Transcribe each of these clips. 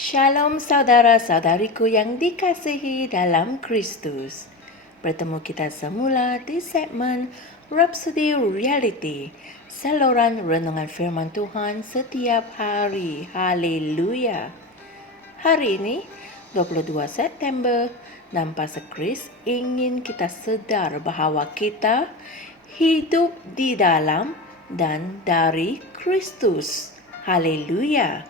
Shalom saudara-saudariku yang dikasihi dalam Kristus. Bertemu kita semula di segmen Rhapsody Reality, saluran renungan firman Tuhan setiap hari. Haleluya. Hari ini 22 September dan Pastor Chris ingin kita sedar bahawa kita hidup di dalam dan dari Kristus. Haleluya.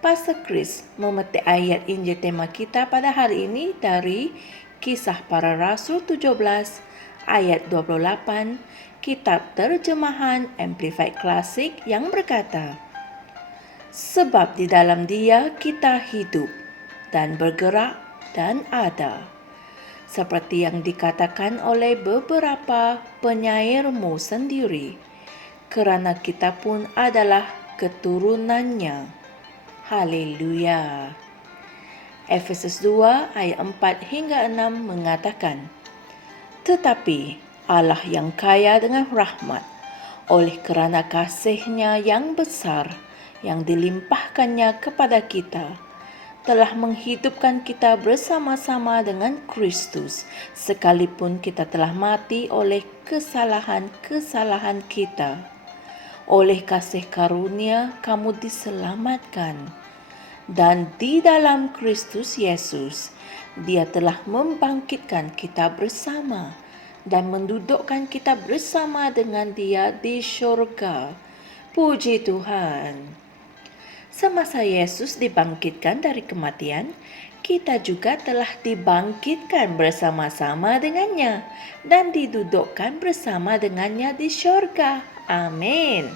Pastor Chris memetik ayat Injil tema kita pada hari ini dari Kisah Para Rasul 17 ayat 28, kitab terjemahan Amplified Classic yang berkata, sebab di dalam Dia kita hidup dan bergerak dan ada. Seperti yang dikatakan oleh beberapa penyairmu sendiri, kerana kita pun adalah keturunannya. Haleluya. Efesus 2 ayat 4 hingga 6 mengatakan, tetapi Allah yang kaya dengan rahmat, oleh kerana kasih-Nya yang besar, yang dilimpahkannya kepada kita, telah menghidupkan kita bersama-sama dengan Kristus, sekalipun kita telah mati oleh kesalahan-kesalahan kita. Oleh kasih karunia kamu diselamatkan. Dan di dalam Kristus Yesus, Dia telah membangkitkan kita bersama dan mendudukkan kita bersama dengan Dia di syurga. Puji Tuhan. Semasa Yesus dibangkitkan dari kematian, kita juga telah dibangkitkan bersama-sama dengannya dan didudukkan bersama dengannya di syurga. Amin.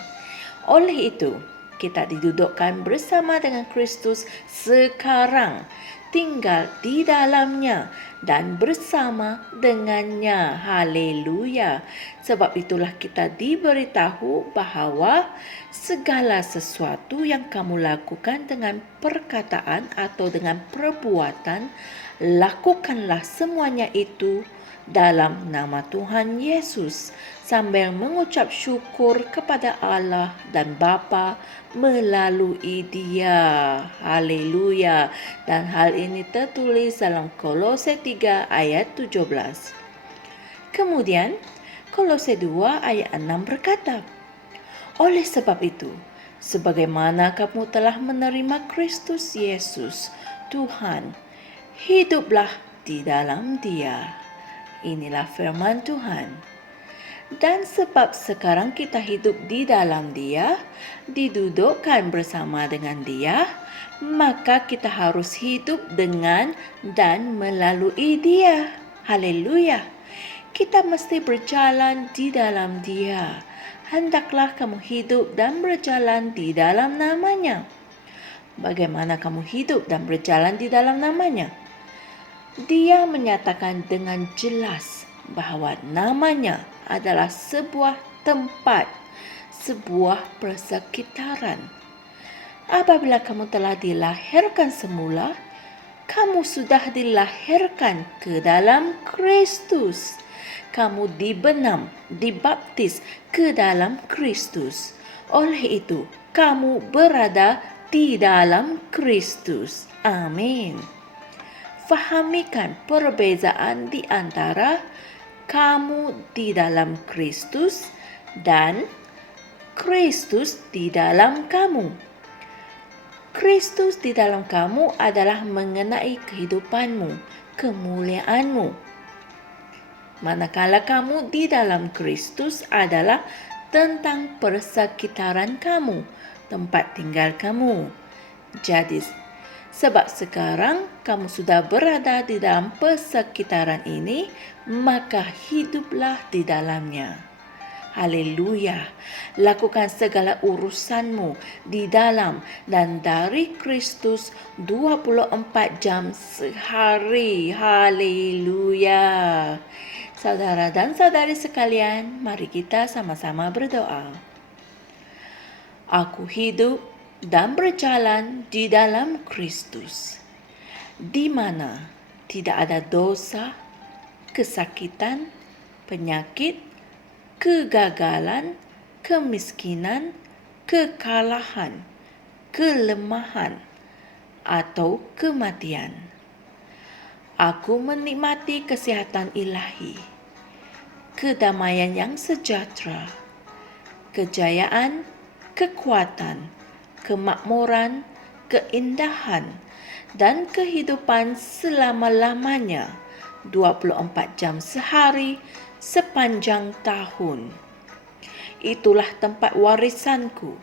Oleh itu, kita didudukkan bersama dengan Kristus sekarang, tinggal di dalamnya dan bersama dengannya. Haleluya. Sebab itulah kita diberitahu bahawa segala sesuatu yang kamu lakukan dengan perkataan atau dengan perbuatan, lakukanlah semuanya itu dalam nama Tuhan Yesus, sambil mengucap syukur kepada Allah dan Bapa melalui Dia. Haleluya. Dan hal ini tertulis dalam Kolose 3 ayat 17. Kemudian Kolose 2 ayat 6 berkata, oleh sebab itu, sebagaimana kamu telah menerima Kristus Yesus, Tuhan, hiduplah di dalam Dia. Inilah firman Tuhan. Dan sebab sekarang kita hidup di dalam Dia, didudukkan bersama dengan Dia, maka kita harus hidup dengan dan melalui Dia. Haleluya. Kita mesti berjalan di dalam Dia. Hendaklah kamu hidup dan berjalan di dalam nama-Nya. Bagaimana kamu hidup dan berjalan di dalam nama-Nya? Dia menyatakan dengan jelas bahawa nama-Nya adalah sebuah tempat, sebuah persekitaran. Apabila kamu telah dilahirkan semula, kamu sudah dilahirkan ke dalam Kristus. Kamu dibenam, dibaptis ke dalam Kristus. Oleh itu, kamu berada di dalam Kristus. Amin. Fahamikan perbezaan di antara kamu di dalam Kristus dan Kristus di dalam kamu. Kristus di dalam kamu adalah mengenai kehidupanmu, kemuliaanmu. Manakala kamu di dalam Kristus adalah tentang persekitaran kamu, tempat tinggal kamu. Jadi, sebab sekarang kamu sudah berada di dalam persekitaran ini, maka hiduplah di dalamnya. Haleluya. Lakukan segala urusanmu di dalam dan dari Kristus 24 jam sehari. Haleluya. Saudara dan saudari sekalian, mari kita sama-sama berdoa. Aku hidup dan berjalan di dalam Kristus, di mana tidak ada dosa, kesakitan, penyakit, kegagalan, kemiskinan, kekalahan, kelemahan, atau kematian. Aku menikmati kesihatan ilahi, kedamaian yang sejahtera, kejayaan, kekuatan, kemakmuran, keindahan, dan kehidupan selama-lamanya 24 jam sehari sepanjang tahun. Itulah tempat warisanku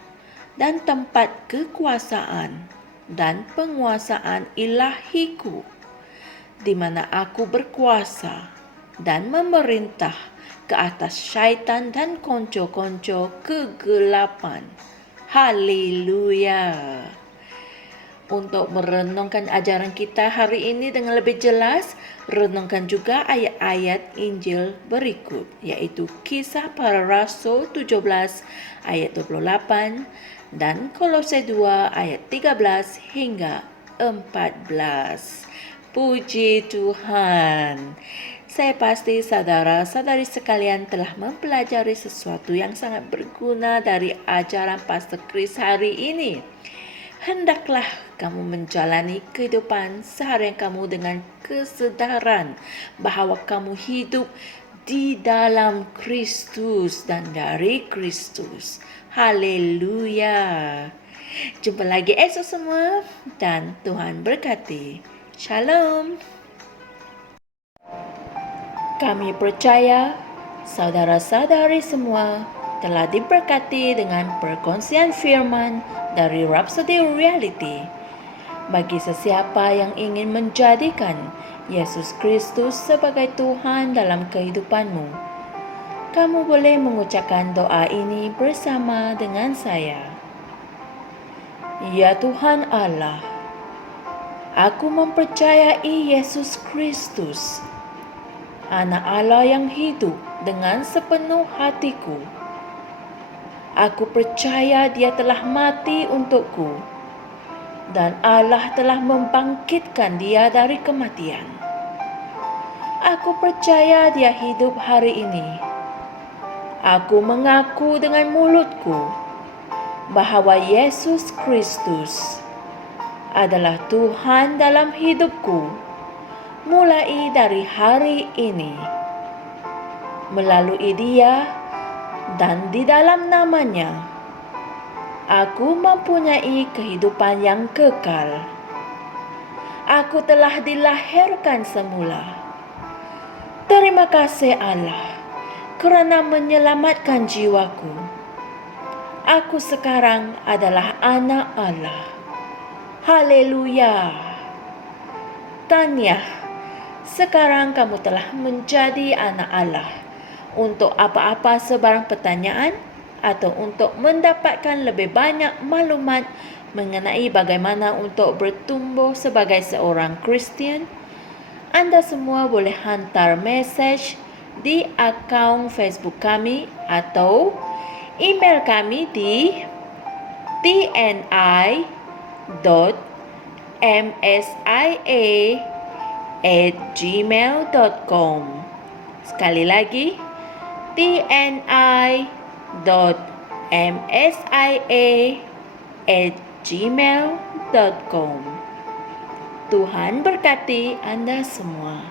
dan tempat kekuasaan dan penguasaan ilahiku, di mana aku berkuasa dan memerintah ke atas syaitan dan konco-konco kegelapan. Haleluya. Untuk merenungkan ajaran kita hari ini dengan lebih jelas, renungkan juga ayat-ayat Injil berikut, yaitu Kisah Para Rasul 17 ayat 28 dan Kolose 2 ayat 13 hingga 14. Puji Tuhan. Saya pasti saudara-saudari sekalian telah mempelajari sesuatu yang sangat berguna dari ajaran Pastor Chris hari ini. Hendaklah kamu menjalani kehidupan seharian kamu dengan kesedaran bahawa kamu hidup di dalam Kristus dan dari Kristus. Haleluya. Jumpa lagi esok semua dan Tuhan berkati. Shalom. Kami percaya saudara-saudari semua telah diberkati dengan perkongsian firman dari Rhapsody Reality. Bagi sesiapa yang ingin menjadikan Yesus Kristus sebagai Tuhan dalam kehidupanmu, kamu boleh mengucapkan doa ini bersama dengan saya. Ya Tuhan Allah, aku mempercayai Yesus Kristus, Anak Allah yang hidup dengan sepenuh hatiku. Aku percaya Dia telah mati untukku dan Allah telah membangkitkan Dia dari kematian. Aku percaya Dia hidup hari ini. Aku mengaku dengan mulutku bahawa Yesus Kristus adalah Tuhan dalam hidupku mulai dari hari ini. Melalui Dia dan di dalam nama-Nya, aku mempunyai kehidupan yang kekal. Aku telah dilahirkan semula. Terima kasih Allah kerana menyelamatkan jiwaku. Aku sekarang adalah anak Allah. Haleluya. Tahniah, sekarang kamu telah menjadi anak Allah. Untuk apa-apa sebarang pertanyaan atau untuk mendapatkan lebih banyak maklumat mengenai bagaimana untuk bertumbuh sebagai seorang Kristian, anda semua boleh hantar mesej di akaun Facebook kami atau email kami di tni.msia@gmail.com. Sekali lagi, tni.msia@gmail.com. Tuhan berkati Anda semua.